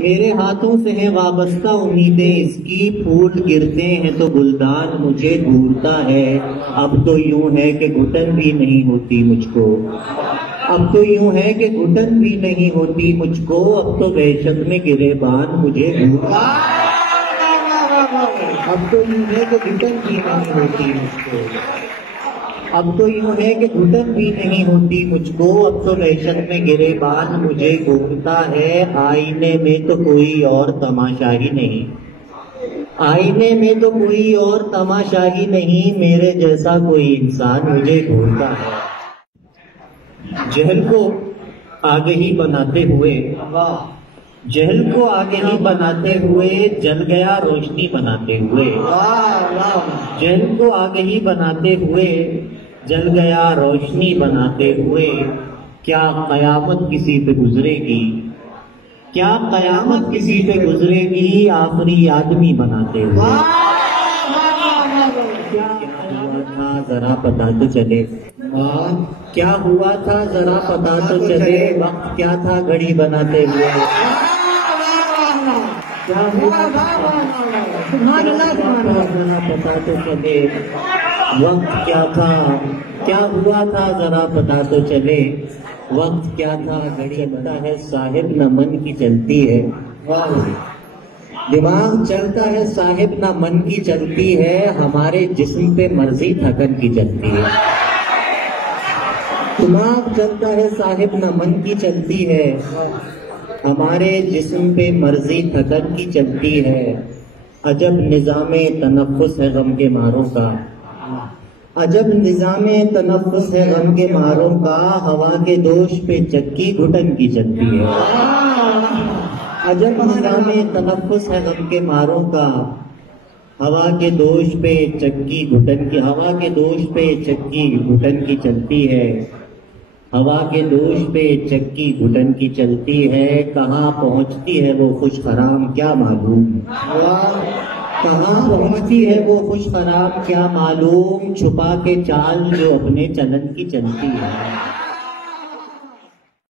मेरे हाथों से है वाबस्ता उम्मीदें इसकी, फूल गिरते हैं तो गुलदान मुझे ढूंढता है। अब तो यूं है कि घुटन भी नहीं होती मुझको, अब तो यूं है कि घुटन भी नहीं होती मुझको, अब तो वहशत में गिरेबान मुझे ढूंढता, अब तो यूं है कि घुटन भी नहीं होती मुझको, अब तो यूं है कि घुटन भी नहीं होती मुझको, अब तो वहशत में गिरेबान मुझे घूमता है। आईने में तो कोई और तमाशा ही नहीं, आईने में तो कोई और तमाशा ही नहीं, मेरे जैसा कोई इंसान मुझे ढूंढता है। जहल को आगे ही बनाते हुए, जहल को आगे ही बनाते हुए, जल गया रोशनी बनाते हुए, जहल को आगे ही बनाते हुए, जल गया रोशनी बनाते हुए, क्या कयामत किसी पे गुजरेगी, क्या कयामत किसी पे गुजरेगी, आखिरी आदमी बनाते हुए। क्या हुआ था जरा पता तो चले, क्या हुआ था जरा पता तो चले, वक्त क्या था घड़ी बनाते हुए, क्या हुआ था जरा पता तो चले, वक्त क्या था, क्या हुआ था जरा पता तो चले, वक्त क्या था घड़ी बनता है साहिब न मन की चलती है, दिमाग चलता है साहिब ना मन की चलती है, हमारे जिस्म पे मर्जी थकन की चलती है। दिमाग चलता है साहिब ना मन की चलती है, हमारे जिस्म पे मर्जी थकन की चलती है। अजब निज़ामे तनफ्फुस है गम के मारों का, अजब निज़ामे तनफ्फुस है गम के मारों का, हवा के दोष पे चक्की घुटन की चलती है। अजब निज़ामे तनफ्फुस है गम के मारों का, हवा के दोष पे चक्की घुटन की, हवा के दोष पे चक्की घुटन की चलती है, हवा के दोष पे चक्की घुटन की चलती है। कहाँ पहुँचती है वो खुश खराम क्या मालूम, कहाँ पहुँचती है वो खुश खराम क्या मालूम, छुपा के चाल जो अपने चलन की चलती है।